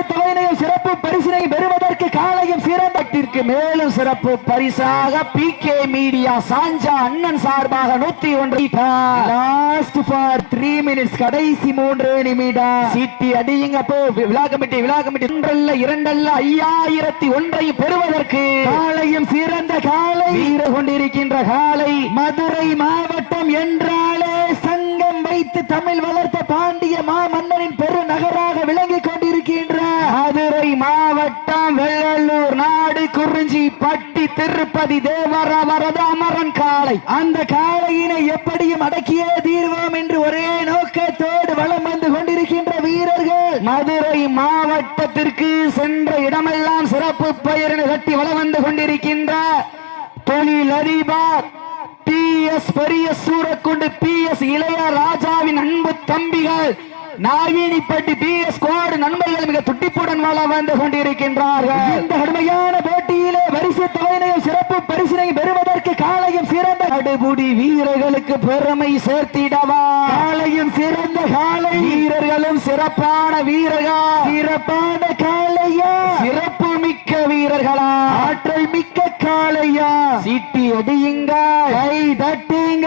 பரிசு தொகையினையும் சிறப்பு பரிசினை பெறுவதற்கு காலையும் சிறந்தட்டிற்கு மேலும் சிறப்பு பரிசாக PK மீடியா சாஞ்சா அண்ணன் சார்பாக 101 லாஸ்ட் ஃபார் 3 மினிட்ஸ் கடைசி 3 நிமிடம் சீட்டி அடியுங்க போ விழா கமிட்டி ஒன்றல்ல இரண்டல்ல 5001 பெறுவதற்கு காலையும் சிறந்த காலை வீர கொண்டிருக்கின்ற காலை மதுரை மாவட்டம் என்றாலே சங்கம் வைத்து தமிழ் வளர்த்த பாண்டிய மாமன்னனின் பெருநகராக விளங்கிக் கொண்டிருக்கின்ற மதுரை மாவட்டம் வெள்ளலூர் நாடு குறிஞ்சி பட்டி திருப்பதி தேவரவரது அமரன் காளை அந்த காளையினை எப்படியும் அடக்கியே தீர்வோம் என்று ஒரே நோக்கத்தோடு வலம் வந்து கொண்டிருக்கின்ற வீரர்கள் மதுரை மாவட்டத்திற்கு சென்ற இடமெல்லாம் சிறப்பு பெயரினை கட்டி வலம் வந்து கொண்டிருக்கின்ற தொழிலதிபர் PS பெரிய சூரக்குண்டு PS இளையராஜாவின் அன்பு தம்பிகள் நாகினிப்பட்டி PS ஸ்குவாட் நண்பர்கள் மிக துட்டிப்புடன் வலம் வந்து கொண்டிருக்கின்றார்கள். இந்த கடுமையான போட்டியிலே பரிசு தொகையினையும் சிறப்பு பரிசினை பெறுவதற்கு காலையும் சிறந்த கடுபுடி வீரர்களுக்கு பெருமை சேர்த்திடவா காலையும் சிறந்த காலை வீரர்களும் சிறப்பான வீரர்கள் சிறப்பான காலையா சிறப்பு மிக்க வீரர்களா ஆற்றல் மிக்க காலையா சீட்டி அடியுங்க கை தட்டுங்க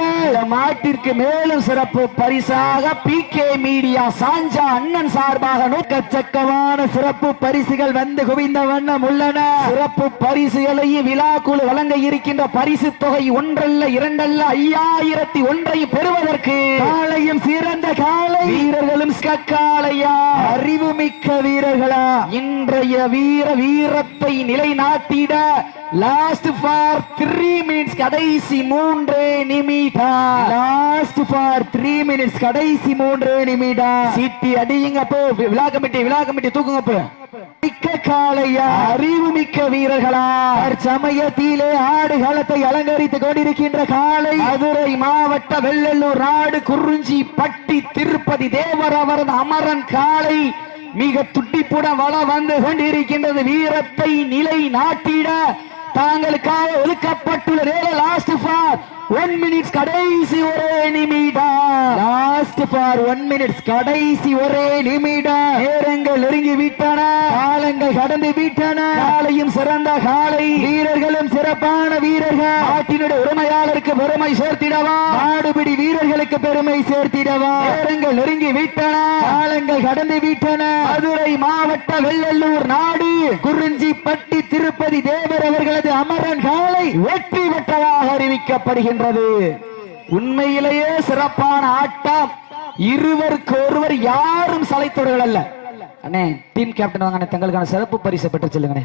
மாட்டிற்கு மேலும் சிறப்பு பரிசாக PK மீடியா சாஞ்சா அண்ணன் சார்பாக நோக்கச்சக்கமான சிறப்பு பரிசுகள் வந்து குவிந்த வண்ணம் உள்ளன. சிறப்பு பரிசுகளையும் விழா குழு வழங்க இருக்கின்ற பரிசு தொகை ஒன்றல்ல இரண்டல்ல 5001 பெறுவதற்கு காலையும் சிறந்த காலை வீரர்களும் காளையா அறிவு மிக்க வீரர்களா இன்றைய வீரத்தை நிலைநாட்டிட லாஸ்ட் ஃபார் 3 மினிட்ஸ் கடைசி 3 நிமிடம் லாஸ்ட் ஃபார் 3 மினிட்ஸ் கடைசி 3 நிமிடம் சீட்டி அடியுங்க போ விழா கமிட்டி தூக்குங்க போ மிக்க காளையா அறிவு மிக்க வீரர்களா சமயத்திலே ஆடுகளத்தை அலங்கரித்துக் கொண்டிருக்கின்ற காளை மதுரை மாவட்ட வெள்ளலூர் நாடு குறிஞ்சி பட்டி திருப்பதி தேவரவரது அமரன் காளை மிக துட்டிப்புடன் வளம் வந்து கொண்டிருக்கின்றது. வீரத்தை நிலை நாட்டிட தாங்களுக்காக ஒதுக்கப்பட்டுள்ள லாஸ்ட் ஃபார் 1 மினிட்ஸ் கடைசி ஒரே நிமிடம் லாஸ்ட் ஃபார் 1 மினிட்ஸ் கடைசி ஒரே நிமிடம் நேரங்கள் நெருங்கி விட்டன காலங்கள் கடந்து விட்டன. காலையும் சிறந்த காலை வீரர்களும் சிறப்பான வீரர்கள் நாட்டினுடைய உரிமையாளருக்கு பெருமை சேர்த்திடவா நாடுபிடி வீரர்களுக்கு பெருமை சேர்த்திடவா நேரங்கள் நெருங்கி விட்டன காலங்கள் கடந்து விட்டன. மதுரை மாவட்ட வெள்ளலூர் நாடு குறிஞ்சி பட்டி திருப்பதி தேவர் அவர்களது அமரன் காலை வெற்றி பெற்றதாக அறிவிக்கப்படுகின்றது. உண்மையிலேயே சிறப்பான ஆட்டம் இருவருக்கு ஒருவர் யாரும் சளைத்தவர்கள் அல்ல. அண்ணே டீம் கேப்டன் வாங்க தங்களுக்கான சிறப்பு பரிசு பெற்று செல்லுங்க.